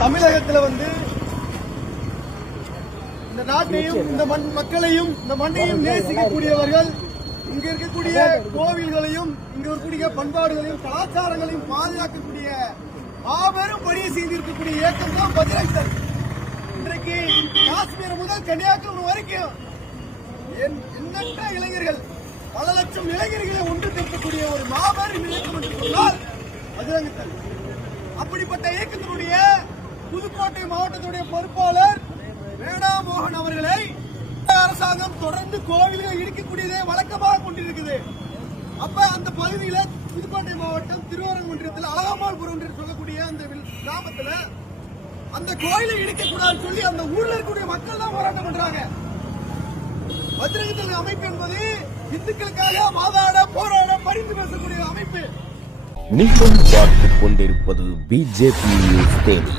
தமிழகத்துல வந்து இந்த நாட்டையும் இந்த மண் மக்களையும் இந்த மண்ணையும் நேசிக்கக்கூடியவர்கள் இங்க இருக்கக்கூடிய கோவில்களையும் இங்க இருக்கக்கூடிய பண்பாடுகளையும் கலாச்சாரங்களையும் பாதுகாக்கக்கூடிய மாபெரும் பணியை செய்திருக்கக்கூடிய இயக்கம் தான் தள் இன்றைக்கு காஷ்மீர் முதல் கன்னியாகுமரி வரைக்கும் எண்- எண்ணற்ற இளைஞர்கள் பல லட்சம் இளைஞர்களை ஒன்று திரட்டக்கூடிய ஒரு மாபெரும் இயக்கம் என்று சொன்னால் தள் அப்படிப்பட்ட இயக்கத்தினுடைய புதுக்கோட்டை மாவட்டத்துடைய பொறுப்பாளர் வேணா மோகன் அவர்களை அரசாங்கம் தொடர்ந்து கோவில்கள் இடிக்கக்கூடியதே வழக்கமாக கொண்டிருக்குது. அப்ப அந்த பகுதியில புதுக்கோட்டை மாவட்டம் திருவரங்குன்றத்தில் அழகாமால்புரம் என்று சொல்லக்கூடிய அந்த கிராமத்துல அந்த கோயிலை இடிக்க சொல்லி அந்த ஊர்ல இருக்கக்கூடிய மக்கள் தான் போராட்டம் பண்றாங்க. பத்திரகத்தில் அமைப்பு என்பது இந்துக்களுக்காக மாதாட போராட பரிந்து பேசக்கூடிய அமைப்பு. நீங்கள் பார்த்துக் கொண்டிருப்பது பிஜேபி தேனி